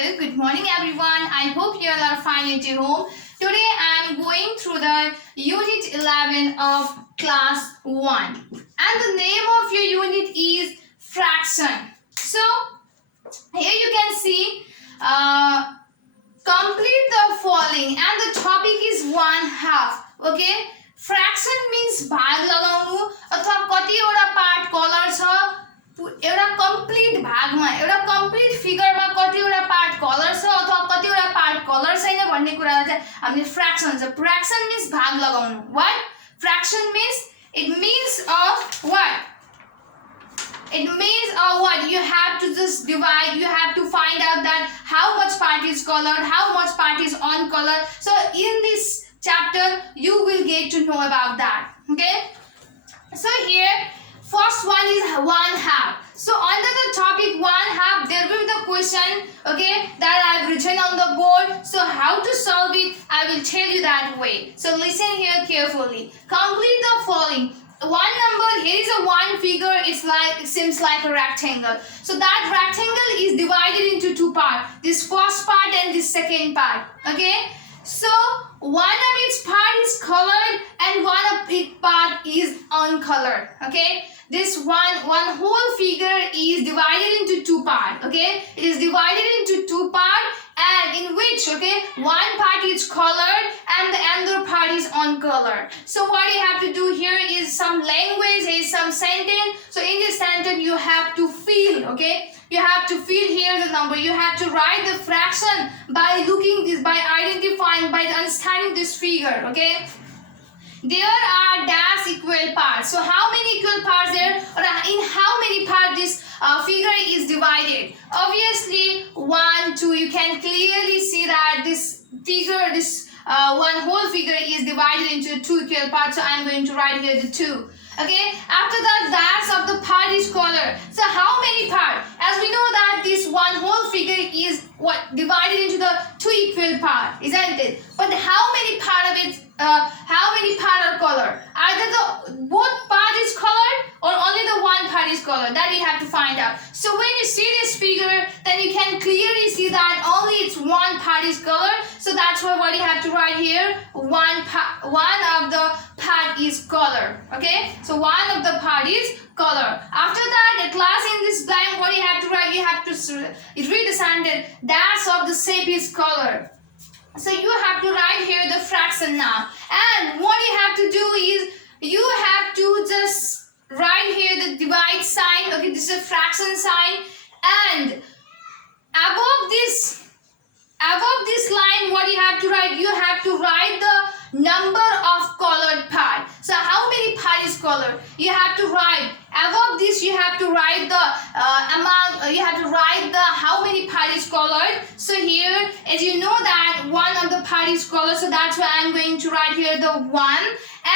Well, good morning everyone. I hope you all are fine at your home. Today I am going through the Unit 11 of Class 1. And the name of your unit is Fraction. So, here you can see complete the following and the topic is 1/2. Okay? Fraction means भाग लगाउनु अथवा कतिवटा part colour छ एउटा complete भागमा एउटा complete फिगरमा कतिवटा part colour छ अथवा कतिवटा पार्ट कलर छैन भन्ने कुरालाई चाहिँ हामीले फ्र्याक्सन भन्छ. फ्र्याक्सन मिन्स भाग लगाउनु. What fraction mince it means what it means what you have to just divide, you have to find out that how much part is colored, how much part is uncolored. So in this chapter you will get to know about that. Okay, so here first one is 1/2. So under the topic 1/2 there will be the question, okay, that I have written on the board. So how to solve it I will tell you that way. So listen here carefully. Complete the following. One number, here is a one figure, it seems like a rectangle. So that rectangle is divided into two parts, this first part and this second part. Okay, so one of its part is colored and one of its part is uncolored. Okay, this one whole figure is divided into two parts. Okay, it is divided into two parts, and in which, okay, one part is colored and the other part is uncolored. So what you have to do here is some language, is some sentence. So in this sentence you have to fill, okay, you have to fill here the number, you have to write the fraction by looking this, by identifying, by understanding this figure. Okay, there are dash equal parts. So how many equal parts there, or in how many parts this figure is divided? Obviously 1, 2. You can clearly see that this figure, this one whole figure is divided into two equal parts. So I am going to write here the 2. Okay, after that dash of the part is colored. So how many parts? As we know that this one whole figure is what, divided into the two equal parts, isn't it? But how many part of it, how many part are colored? Either the both part is colored or only the one part is colored. That you have to find out. So when you see this figure, then you can clearly see that only its one part is colored. So that's why what you have to write here, one of the part is colored. Okay, so one of the part is colored. After that, at last in this blank, what you have to write, you have to read the sentence, dash of the shape is colored. So you have to write here the fraction now, and what you have to do is you have to just write here the divide sign. Okay, this is a fraction sign, and above this line, what you have to write, you have to write the number of colored part. So how many part is colored? You have to write above this, you have to write the amount, you have to write the how many part is colored. So here, as you know that one of the part is colored, so that's why I'm going to write here the 1.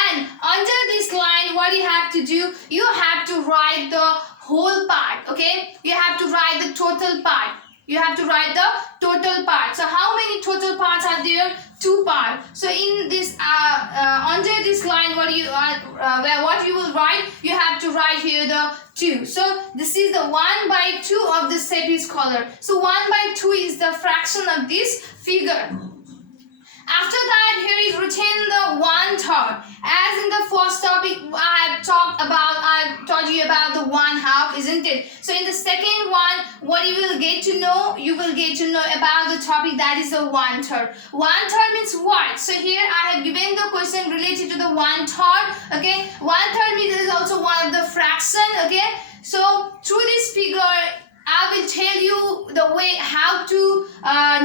And under this line, what you have to do, you have to write the whole part. Okay, you have to write the total part. You have to write the total part. So how many total parts are there? 2 parts. So in this under this line, what you will write, you have to write here the 2. So this is the 1/2 of the shape is colored. So 1/2 is the fraction of this figure. After that, here is written the 1/3. As in the first topic I have taught you about the 1/2, isn't it? So in the second one, what you will get to know, you will get to know about the topic that is the 1/3. 1/3 means what? So here I have given the question related to the 1/3. Okay, 1/3 means it is also one of the fraction. Okay, so through this figure I will tell you the way how to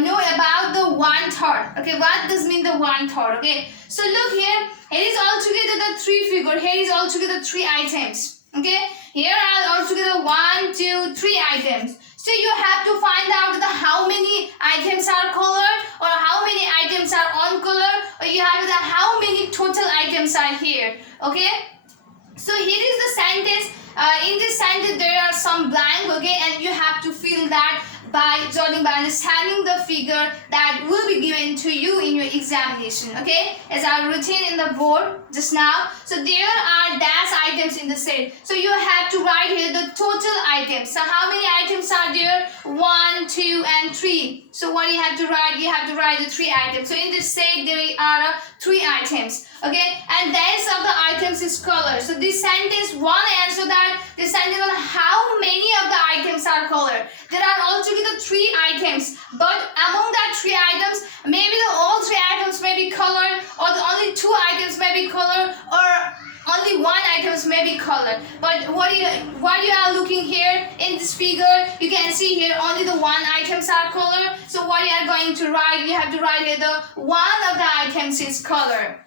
know about the 1/3. Okay, what does mean the 1/3? Okay, so look here. Here is altogether the 3 figure. Here is altogether 3 items. Okay, here are altogether 1, 2, 3 items. So you have to find out the how many items are colored or how many items are uncolored, or you have the how many total items are here. Okay, so here is the sentence. In this sentence there are some blank, okay, and you have to fill that by understanding the figure that will be given to you in your examination. Okay, as I written in the board just now. So there are dash items in the set. So you have to write here the total items. So how many items are there? 1, 2 and 3. So what you have to write? You have to write the 3 items. So in this set there are 3 items. Okay, and dance of the items is color. So this sentence one answer that this sentence on how many of the items are colored. There are altogether 3 items, but among that 3 items, maybe all 3 items may be colored, or the only 2 items may be colored, or only 1 items may be colored. But what you are looking here in this figure, you can see here only the 1 items are colored. So what you are going to write? You have to write here the 1 of the items is colored.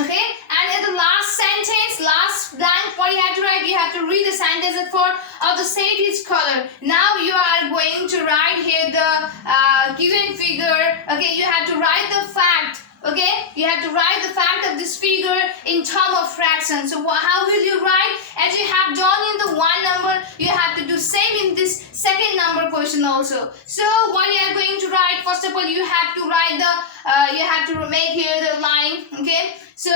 Okay, and in the last sentence, last blank, what you have to write? You have to read the sentence at 4 of the set is color. Now you are going to write here the given figure. Okay, you have to write the fact. Okay, you have to write the fact of this figure in term of fraction. So how will you write? As you have done in the 1 number, you have to do same in this second number question also. So what you are going to write? First of all, you have to write the you have to make here the line. Okay, so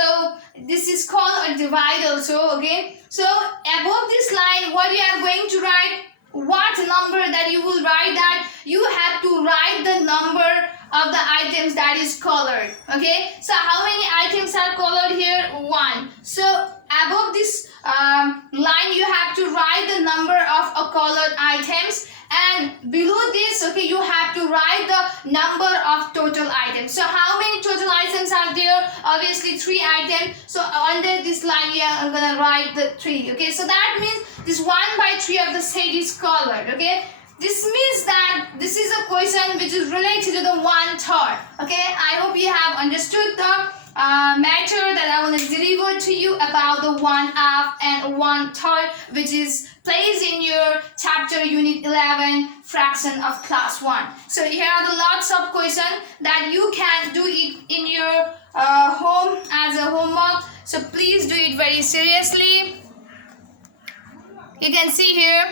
this is called a divide also. Okay, so above this line, what you are going to write? What number that you will write? That you have to write the number of the items that is colored. Okay, so how many items are colored here? 1. So above this line you have to write the number of colored items, and below this, okay, you have to write the number of total items. So how many total items are there? Obviously 3 items. So under this line you are gonna write the 3. Okay, so that means this 1/3 of the set is colored. Okay, this means that this is a question which is related to the 1/3. Okay, I hope you have understood the matter that I want to deliver to you about the 1/2 and 1/3, which is placed in your chapter unit 11 fraction of class 1. So here are the lots of questions that you can do it in your home as a homework. So please do it very seriously. You can see here.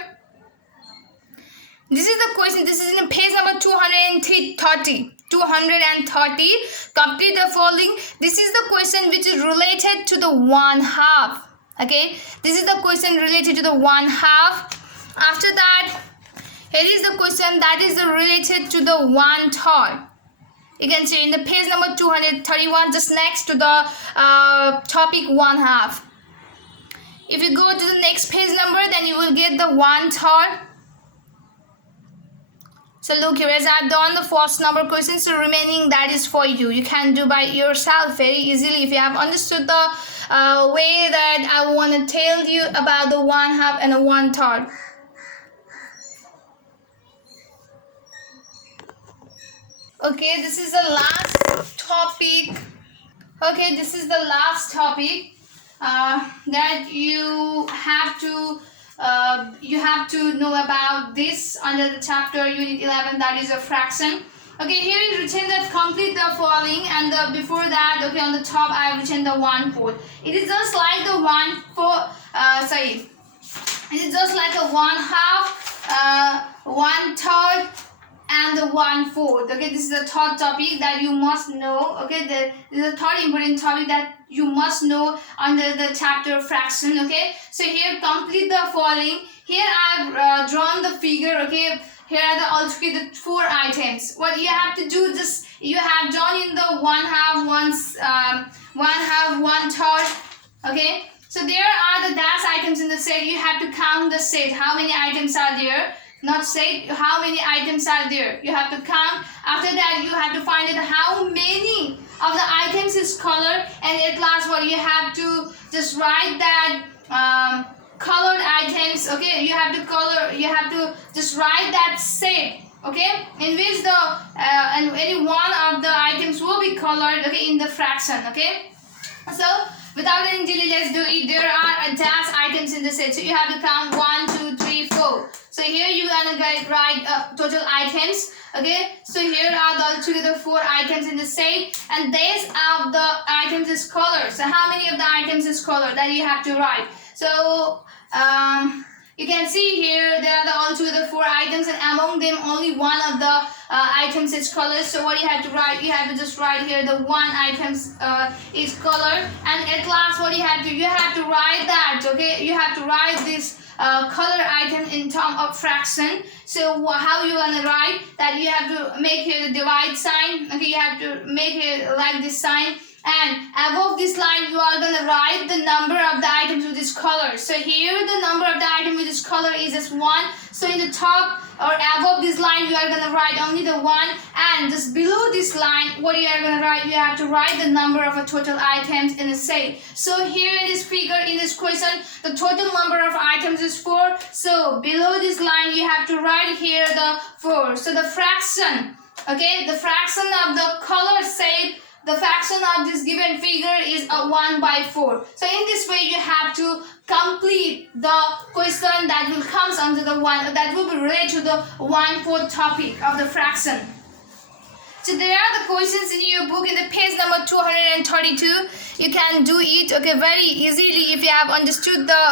This is the question. This is in page number 230. 230. Complete the following. This is the question which is related to the 1/2. Okay. This is the question related to the 1/2. After that, here is the question that is related to the 1/3. You can see in the page number 231, just next to the topic 1/2. If you go to the next page number, then you will get the 1/3. So look here, as I've done the first number questions, so remaining that is for you. You can do by yourself very easily if you have understood the way that I want to tell you about the 1/2 and the 1/3. Okay, this is the last topic. Okay, this is the last topic that you have to know about this under the chapter unit 11, that is a fraction. Okay, here is written that complete the following, and before that, okay, on the top I have written the 1/4. It is just like the 1/4. It is just like a 1/2, 1/3, and the 1/4. Okay, this is the third topic that you must know. Okay, this is the third important topic that you must know under the chapter fraction. Okay, so here complete the following. Here I have drawn the figure. Okay, here are the altogether 4 items. What you have to do, just you have drawn in the 1/2, 1/2, 1/3. Okay, so there are the dash items in the set. You have to count the set. How many items are there? Not say how many items are there. You have to count. After that, you have to find out how many of the items is colored, and at last, what you have to just write that colored items. Okay, you have to color. You have to just write that set. Okay, in which the and any one of the items will be colored. Okay, in the fraction. Okay, so without any delay, let's do it. There are dash items in the set, so you have to count 1, 2, 3, 4. So here you gonna write total items. Okay, so here are the altogether 4 items in the set, and this of the items is colored. So how many of the items is colored that you have to write? So you can see here there are the altogether 4 items, and among them only one of the items is colored. So what you have to write? You have to just write here the 1 items is colored, and at last what you have to write that. Okay, you have to write this color item in term of fraction. So how you gonna write? that you have to make here the divide sign. Okay, you have to make it like this sign, and above this line you are gonna write the number of the items with this color. So here the number of the item with this color is just 1. So in the top or above this line you are gonna write only the 1, and just below this line what you are gonna write, you have to write the number of a total items in the set. So here in this figure, in this question, the total number of items is 4. So below this line you have to write here the 4. So the fraction, okay, the fraction of the color set, the fraction of this given figure is a 1/4. So in this way you have to complete the question that will comes under the one that will be related to the 1/4 topic of the fraction. So there are the questions in your book in the page number 232. You can do it, okay, very easily if you have understood the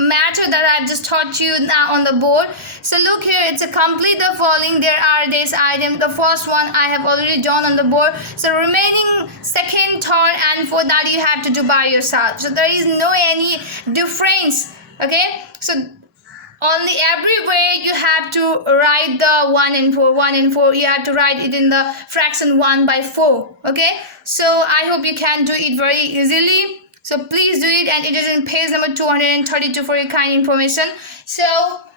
matter that I've just taught you now on the board. So look here, it's a complete the following. There are these items. The first one I have already done on the board. So remaining second, third and fourth that you have to do by yourself. So there is no any difference, okay. So only everywhere you have to write the 1 and 4, 1 and 4, you have to write it in the fraction 1/4, okay. So I hope you can do it very easily. So please do it, and it is in page number 232 for your kind information. So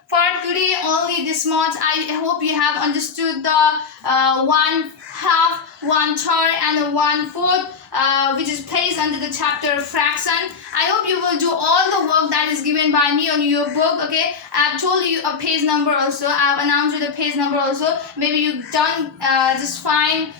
for today only this much. I hope you have understood the 1/2, 1/3 and the 1/4 which is placed under the chapter fraction. I hope you will do all the work that is given by me on your book, okay. I have told you a page number also. I have announced you the page number also. Maybe you done just find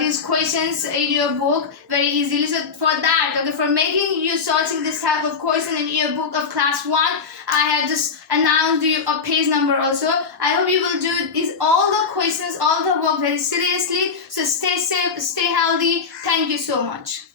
these questions in your book very easily. So for that, okay, for making you searching this type of question in your book of class 1, I have just announced you a page number also. I hope you will do these all the questions, all the work very seriously. So stay safe, stay healthy. Thank you so much.